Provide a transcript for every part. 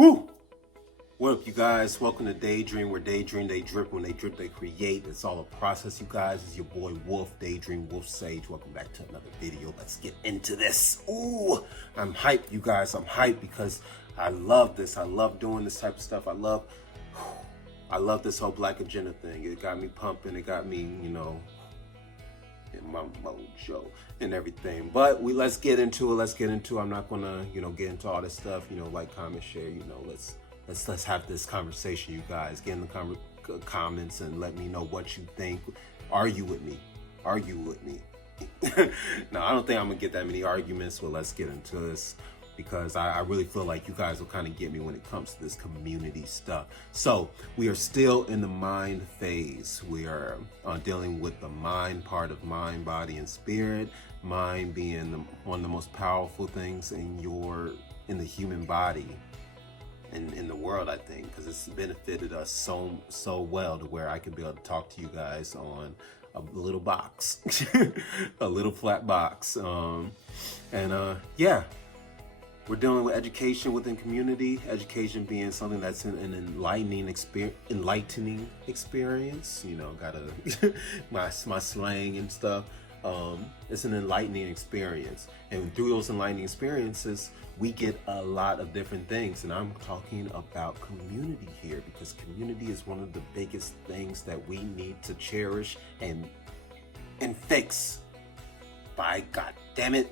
Woo! What up, you guys? Welcome to Deydrm, where they dream, they drip. When they drip, they create. It's all a process, you guys. It's your boy Wolf, Deydrm Wolf Sage. Welcome back to another video. Let's get into this. Ooh, I'm hyped, you guys. I'm hyped because I love this. I love doing this type of stuff. I love this whole Black agenda thing. It got me pumping. It got me, you know, in my mojo and everything. But let's get into it. I'm not gonna, get into all this stuff. Like, comment, share. Let's have this conversation, you guys. Get in the comments and let me know what you think. Argue with me. No, I don't think I'm gonna get that many arguments, but let's get into this because I really feel like you guys will kind of get me when it comes to this community stuff. So we are still in the mind phase. We are dealing with the mind part of mind, body, and spirit. Mind being one of the most powerful things in the human body. In the world, I think, because it's benefited us so well to where I can be able to talk to you guys on a little box, a little flat box. Yeah, we're dealing with education within community. Education being something that's an enlightening experience. Gotta my slang and stuff. It's an enlightening experience, and through those enlightening experiences we get a lot of different things. And I'm talking about community here because community is one of the biggest things that we need to cherish and fix. By God damn it.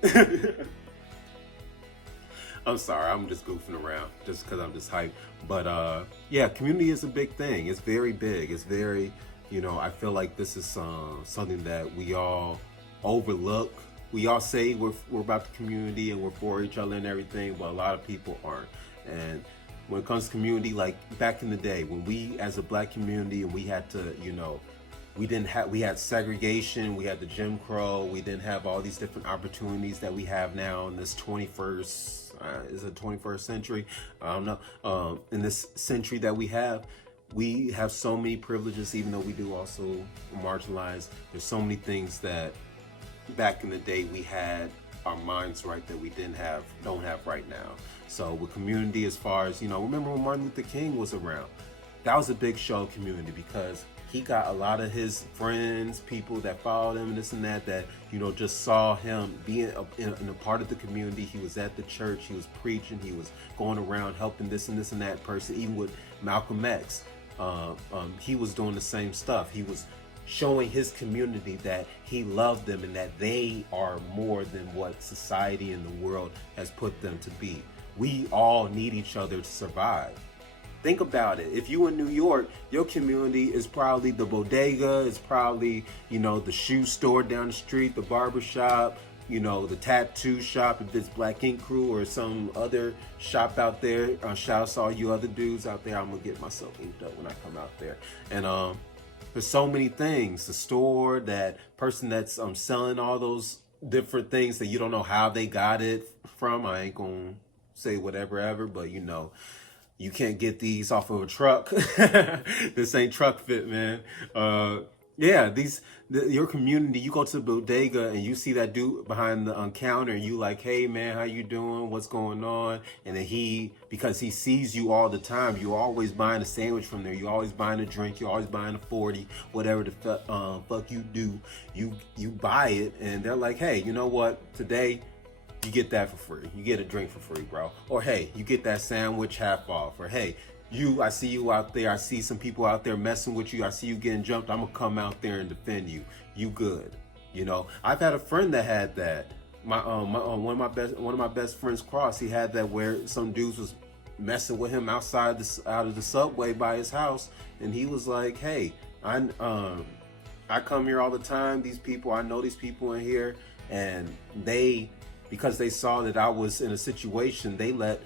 I'm sorry, I'm just goofing around just because I'm just hyped. But yeah, community is a big thing. It's very big. It's very, I feel like this is something that we all overlook. We all say we're about the community and we're for each other and everything, but a lot of people aren't. And when it comes to community, like back in the day when we as a Black community and we had to, we had segregation, we had the Jim Crow, we didn't have all these different opportunities that we have now in this 21st century? I don't know. In this century that we have so many privileges, even though we do also marginalize. There's so many things that back in the day we had our minds right that we don't have right now. So with community, as far as, remember when Martin Luther King was around? That was a big show of community because he got a lot of his friends, people that followed him, this and that, just saw him being in a part of the community. He was at the church, he was preaching, he was going around helping this and that person. Even with Malcolm X, he was doing the same stuff. He was showing his community that he loved them and that they are more than what society and the world has put them to be. We all need each other to survive. Think about it. If you in New York, your community is probably the bodega, it's probably, the shoe store down the street, the barber shop, the tattoo shop if it's Black Ink Crew or some other shop out there. Shout out to all you other dudes out there. I'm gonna get myself inked up when I come out there. And there's so many things. The store, that person that's selling all those different things that you don't know how they got it from. I ain't gonna say whatever ever, but you can't get these off of a truck. This ain't truck fit, man. Yeah, your community, you go to the bodega and you see that dude behind the counter and you like, hey man, how you doing? What's going on? And then because he sees you all the time, you're always buying a sandwich from there. You're always buying a drink. You're always buying a 40, whatever the fuck you do. You buy it and they're like, hey, you know what? Today, you get that for free. You get a drink for free, bro. Or hey, you get that sandwich half off. Or hey, I see you out there. I see some people out there messing with you. I see you getting jumped. I'm gonna come out there and defend you. You good? I've had a friend that had that. One of my best friends, Cross. He had that where some dudes was messing with him out of the subway by his house, and he was like, "Hey, I come here all the time. I know these people in here, and because they saw that I was in a situation, they let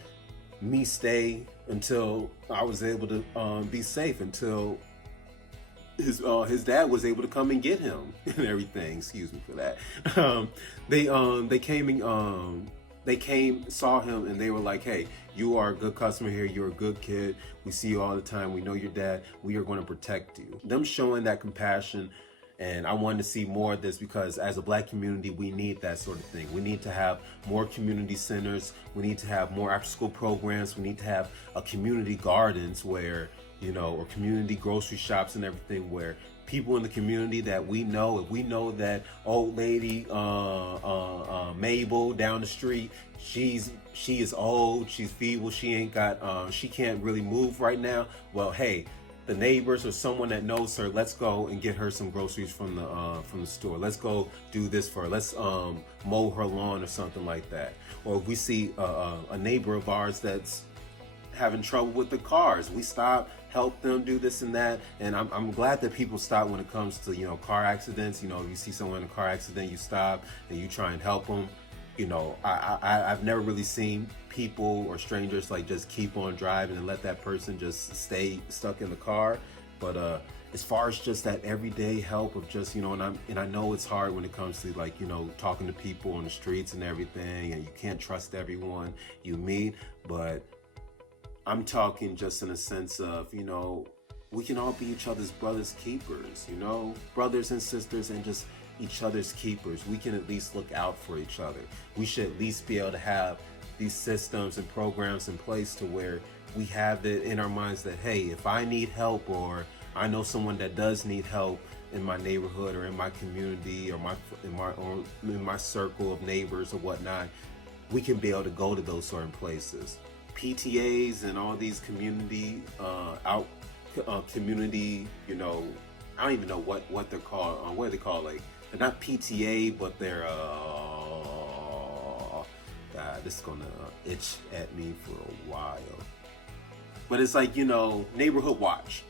me stay until I was able to be safe, until his dad was able to come and get him and everything." Excuse me for that. They came, saw him, and they were like, "Hey, you are a good customer here. You're a good kid. We see you all the time. We know your dad. We are going to protect you." Them showing that compassion And I wanted to see more of this because as a Black community, we need that sort of thing. We need to have more community centers. We need to have more after school programs. We need to have a community gardens where, you know, or community grocery shops and everything where people in the community that we know, if we know that old lady Mabel down the street, she is old, she's feeble, she can't really move right now. Well, hey, the neighbors or someone that knows her, let's go and get her some groceries from the store. Let's go do this for her. Let's mow her lawn or something like that. Or if we see a neighbor of ours that's having trouble with the cars, we stop, help them do this and that. And I'm glad that people stop when it comes to, you know, car accidents. You know, if you see someone in a car accident, you stop and you try and help them. You know, I've never really seen people or strangers like just keep on driving and let that person just stay stuck in the car. But as far as just that everyday help of just, you know, and I know it's hard when it comes to, like, you know, talking to people on the streets and everything, and you can't trust everyone you meet, but I'm talking just in a sense of, you know, we can all be each other's brothers keepers, you know, brothers and sisters, and just each other's keepers. We can at least look out for each other. We should at least be able to have these systems and programs in place to where we have it in our minds that, hey, if I need help, or I know someone that does need help in my neighborhood or in my community or in my circle of neighbors or whatnot, we can be able to go to those certain places. PTAs and all these community community, you know, I don't even know what they're called. What are they called? Like, they're not PTA, but they're God, this is gonna itch at me for a while. But it's like, you know, neighborhood watch,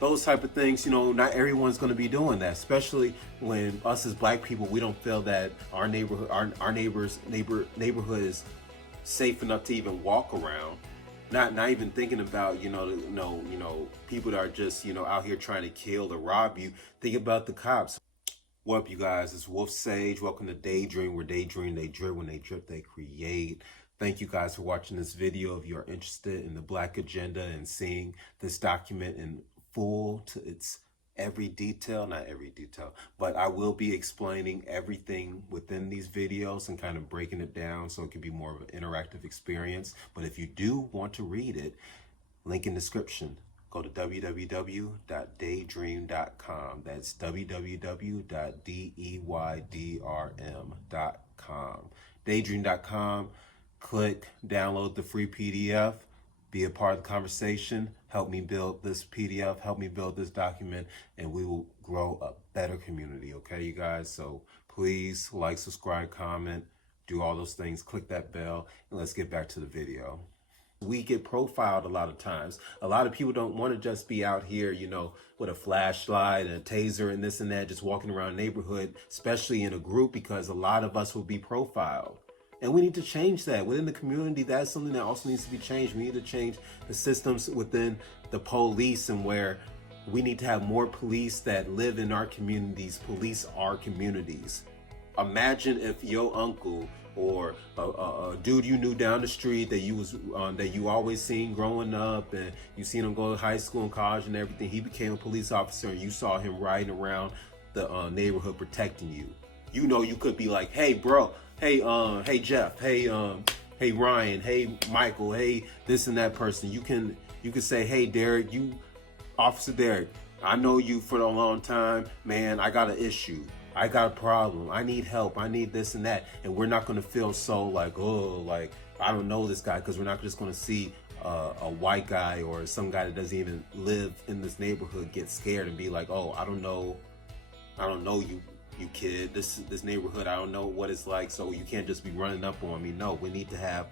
those type of things. You know, not everyone's gonna be doing that, especially when us as Black people, we don't feel that our neighborhood, our neighborhood is safe enough to even walk around. Not even thinking about, you know, people that are just, you know, out here trying to kill or rob you. Think about the cops. What up, you guys? It's Wolf Sage. Welcome to Deydrm, where they dream, they drip. When they drip, they create. Thank you guys for watching this video. If you're interested in the Black agenda and seeing this document in full to its every detail, not every detail, but I will be explaining everything within these videos and kind of breaking it down so it can be more of an interactive experience. But if you do want to read it, link in description. Go to www.deydrm.com. That's www.deydrm.com. Deydrm.com. Click, download the free PDF. Be a part of the conversation. Help me build this PDF. Help me build this document, and we will grow a better community. Okay, you guys? So please like, subscribe, comment, do all those things. Click that bell, and let's get back to the video. We get profiled a lot of times. A lot of people don't want to just be out here, you know, with a flashlight and a taser and this and that, just walking around the neighborhood, especially in a group, because a lot of us will be profiled. And we need to change that within the community. That's something that also needs to be changed. We need to change the systems within the police, and where we need to have more police that live in our communities, police our communities. Imagine if your uncle or a dude you knew down the street that you always seen growing up, and you seen him go to high school and college and everything, he became a police officer, and you saw him riding around the neighborhood protecting you. You know, you could be like, hey bro, hey Jeff, hey Ryan, hey Michael, hey this and that person. You can say, hey Derek, Officer Derek, I know you for a long time, man. I got an issue. I got a problem. I need help. I need this and that. And we're not going to feel so like, oh, like, I don't know this guy, because we're not just going to see a white guy or some guy that doesn't even live in this neighborhood get scared and be like, oh, I don't know you kid, this neighborhood, I don't know what it's like, so you can't just be running up on me. No, we need to have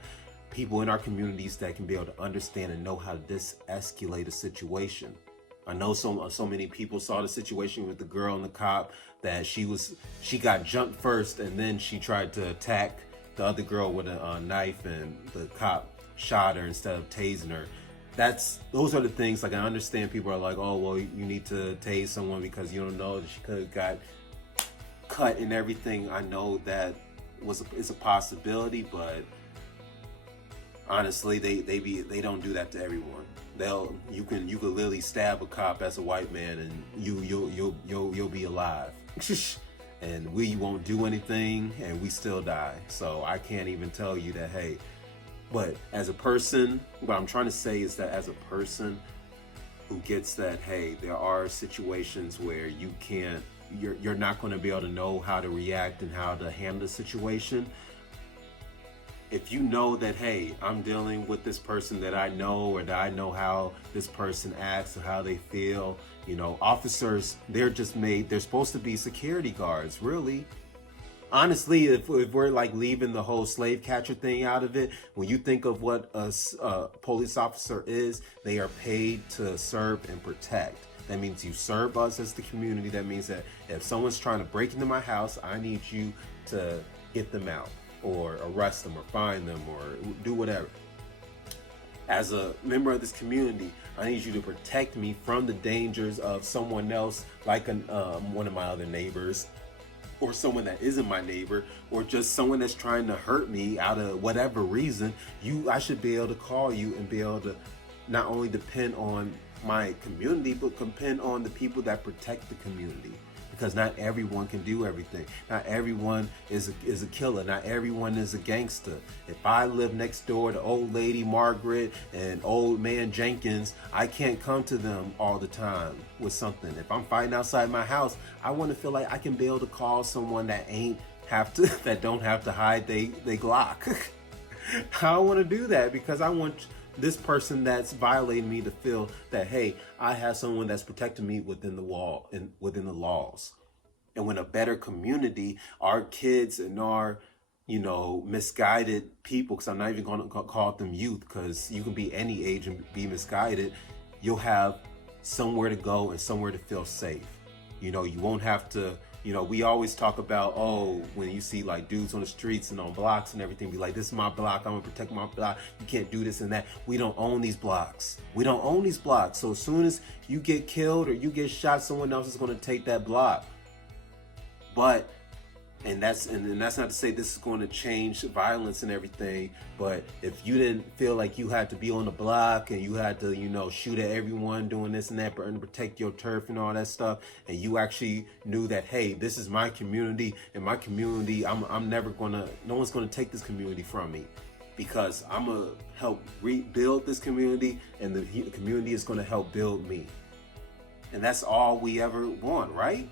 people in our communities that can be able to understand and know how to de-escalate a situation. I know so many people saw the situation with the girl and the cop, that she got jumped first, and then she tried to attack the other girl with a knife, and the cop shot her instead of tasing her. Those are the things, like, I understand people are like, oh, well, you need to tase someone because you don't know that she could have got cut and everything. I know that is a possibility, but honestly, they don't do that to everyone. you could literally stab a cop as a white man and you'll be alive. And we won't do anything and we still die. So I can't even tell you that, hey, but as a person, what I'm trying to say is that as a person who gets that, hey, there are situations where you're not going to be able to know how to react and how to handle the situation. If you know that, hey, I'm dealing with this person that I know, or that I know how this person acts or how they feel, officers, they're supposed to be security guards, really. Honestly, if we're like leaving the whole slave catcher thing out of it, when you think of what a police officer is, they are paid to serve and protect. That means you serve us as the community. That means that if someone's trying to break into my house, I need you to get them out, or arrest them, or find them, or do whatever. As a member of this community, I need you to protect me from the dangers of someone else, like one of my other neighbors, or someone that isn't my neighbor, or just someone that's trying to hurt me out of whatever reason. I should be able to call you and be able to not only depend on my community, but depend on the people that protect the community. Because not everyone can do everything. Not everyone is a killer. Not everyone is a gangster. If I live next door to old lady Margaret and old man Jenkins, I can't come to them all the time with something. If I'm fighting outside my house, I want to feel like I can be able to call someone that that don't have to hide they Glock. I want to do that because I want this person that's violating me to feel that, hey, I have someone that's protecting me within the wall and within the laws. And when a better community, our kids and our, misguided people, because I'm not even going to call them youth, because you can be any age and be misguided, you'll have somewhere to go and somewhere to feel safe. You won't have to, we always talk about, when you see like dudes on the streets and on blocks and everything, be like, this is my block, I'm gonna protect my block, you can't do this and that. We don't own these blocks. So as soon as you get killed or you get shot, someone else is gonna take that block. And that's not to say this is going to change violence and everything, but if you didn't feel like you had to be on the block and you had to, shoot at everyone doing this and that, and protect your turf and all that stuff, and you actually knew that, hey, this is my community, and my community, no one's gonna take this community from me, because I'm gonna help rebuild this community, and the community is gonna help build me. And that's all we ever want, right?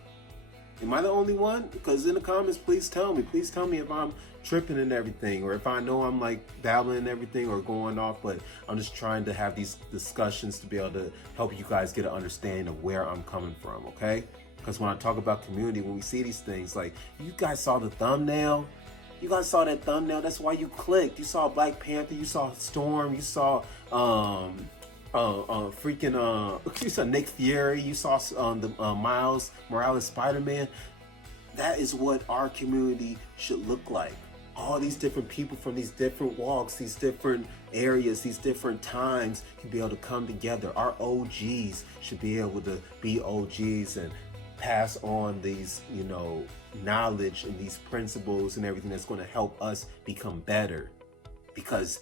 Am I the only one? Because in the comments, please tell me if I'm tripping and everything, or if I know I'm like dabbling in everything or going off, but I'm just trying to have these discussions to be able to help you guys get an understanding of where I'm coming from, okay? Because when I talk about community, when we see these things, like, you guys saw the thumbnail? You guys saw that thumbnail? That's why you clicked. You saw Black Panther, you saw Storm, you saw you saw Nick Fury, you saw the Miles Morales Spider-Man. That is what our community should look like. All these different people from these different walks, these different areas, these different times can be able to come together. Our OGs should be able to be OGs and pass on these, knowledge and these principles and everything that's going to help us become better. Because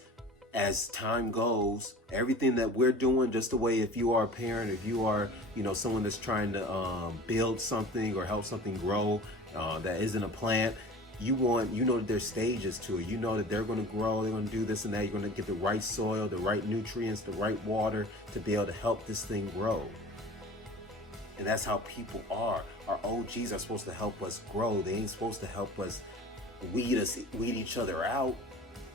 as time goes, everything that we're doing, just the way, if you are a parent, if you are, someone that's trying to build something or help something grow that isn't a plant, that there's stages to it. You know that they're going to grow, they're going to do this and that. You're going to get the right soil, the right nutrients, the right water to be able to help this thing grow. And that's how people are. Our OGs are supposed to help us grow. They ain't supposed to help us weed each other out.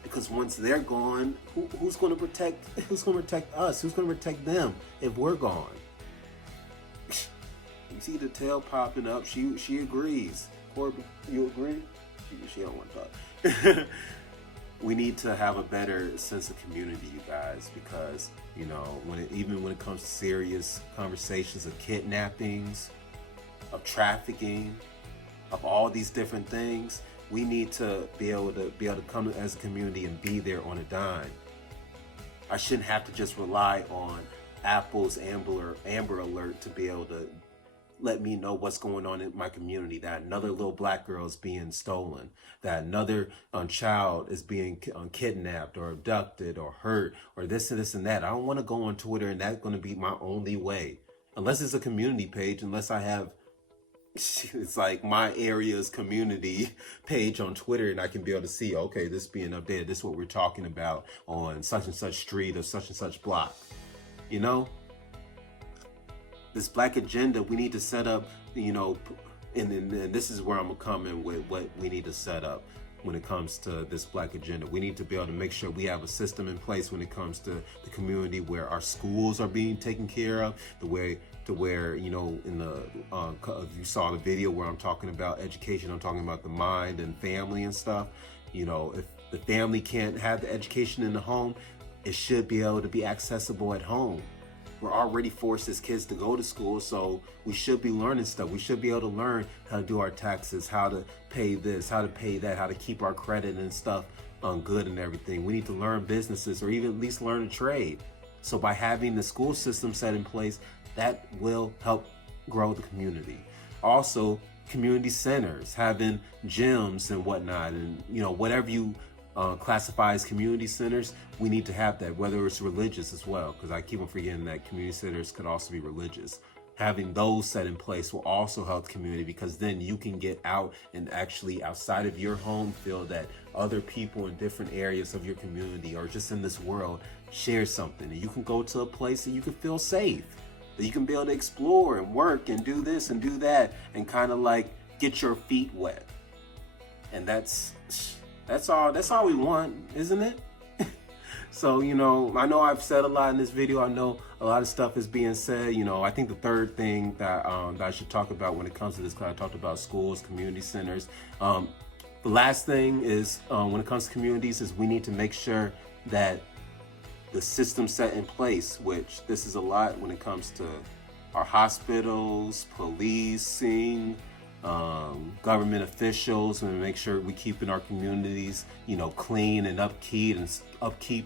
Because once they're gone, who's going to protect us? Who's going to protect them if we're gone? You see the tail popping up. She agrees. Corbin, you agree? She don't want to talk. We need to have a better sense of community, you guys, because when it comes to serious conversations of kidnappings, of trafficking, of all these different things, we need to be able to come as a community and be there on a dime. I shouldn't have to just rely on Apple's Amber Alert to be able to let me know what's going on in my community, that another little black girl is being stolen, that another child is being kidnapped or abducted or hurt or this and this and that. I don't want to go on Twitter and that's going to be my only way. Unless it's a community page, unless I have, it's like my area's community page on Twitter and I can be able to see, okay, this being updated, this is what we're talking about on such and such street or such and such block. You know, this black agenda, we need to set up, you know, and this is where I'm coming with what we need to set up when it comes to this black agenda. We need to be able to make sure we have a system in place when it comes to the community, where our schools are being taken care of, the way to where, you know, in the if you saw the video where I'm talking about education, I'm talking about the mind and family and stuff. You know, if the family can't have the education in the home, it should be able to be accessible at home. We're already forced as kids to go to school, so we should be learning stuff. We should be able to learn how to do our taxes, how to pay this, how to pay that, how to keep our credit and stuff good and everything. We need to learn businesses, or even at least learn a trade. So by having the school system set in place, that will help grow the community. Also, community centers, having gyms and whatnot, and, you know, whatever you classify as community centers, we need to have that, whether it's religious as well, because I keep on forgetting that community centers could also be religious. Having those set in place will also help the community, because then you can get out and actually outside of your home feel that other people in different areas of your community or just in this world share something, and you can go to a place and you can feel safe, that you can be able to explore and work and do this and do that and kind of like get your feet wet. And that's all we want, isn't it? So, you know, I know I've said a lot in this video. I know a lot of stuff is being said. You know, I think the third thing that I should talk about when it comes to this, because I talked about schools, community centers. The last thing is when it comes to communities is we need to make sure that the system set in place, which this is a lot when it comes to our hospitals, policing, government officials, and make sure we keep in our communities, you know, clean and upkeep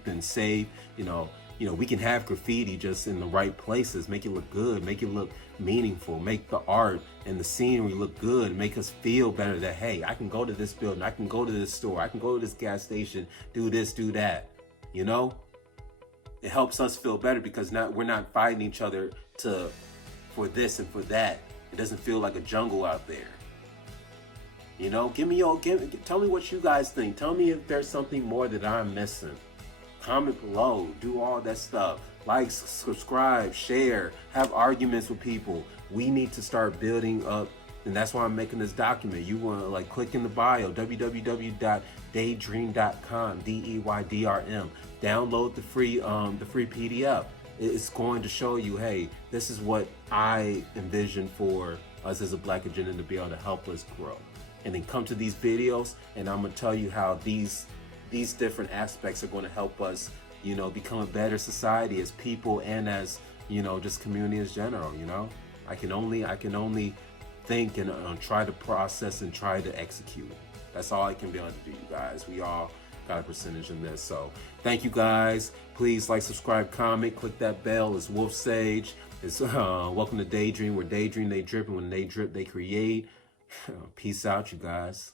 and safe. You know, we can have graffiti just in the right places, make it look good, make it look meaningful, make the art and the scenery look good, make us feel better that, hey, I can go to this building, I can go to this store, I can go to this gas station, do this, do that. You know, it helps us feel better because we're not fighting each other for this and for that. It doesn't feel like a jungle out there. You know, tell me what you guys think. Tell me if there's something more that I'm missing. Comment below, do all that stuff. Like, subscribe, share, have arguments with people. We need to start building up, and that's why I'm making this document. You want to like click in the bio, www.deydrm.com, DEYDRM. Download the free PDF. It's going to show you, hey, this is what I envision for us as a black agenda to be able to help us grow. And then come to these videos and I'm gonna tell you how these different aspects are gonna help us, you know, become a better society as people and as, you know, just community as general, you know. I can only think and try to process and try to execute. That's all I can be able to do, you guys. We all got a percentage in this. So thank you guys. Please like, subscribe, comment, click that bell. It's Wolf Sage. It's welcome to Deydrm, where Deydrm, they drip, and when they drip, they create. Peace out, you guys.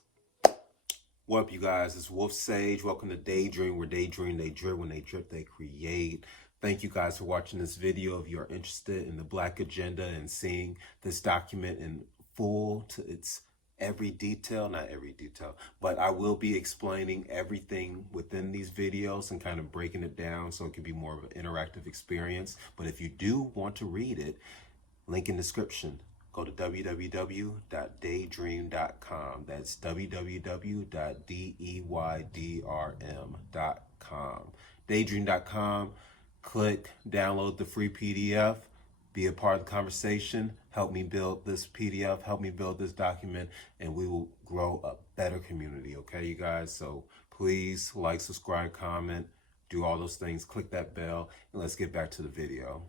What up, you guys? It's Wolf Sage. Welcome to Deydrm, where Deydrm, they drip, when they drip, they create. Thank you guys for watching this video. If you're interested in the black agenda and seeing this document in full to its every detail, not every detail, but I will be explaining everything within these videos and kind of breaking it down so it can be more of an interactive experience. But if you do want to read it, link in the description. Go to www.deydrm.com. That's www.deydrm.com. Deydrm.com. Click, download the free PDF. Be a part of the conversation. Help me build this PDF. Help me build this document, and we will grow a better community. Okay, you guys? So please like, subscribe, comment, do all those things. Click that bell, and let's get back to the video.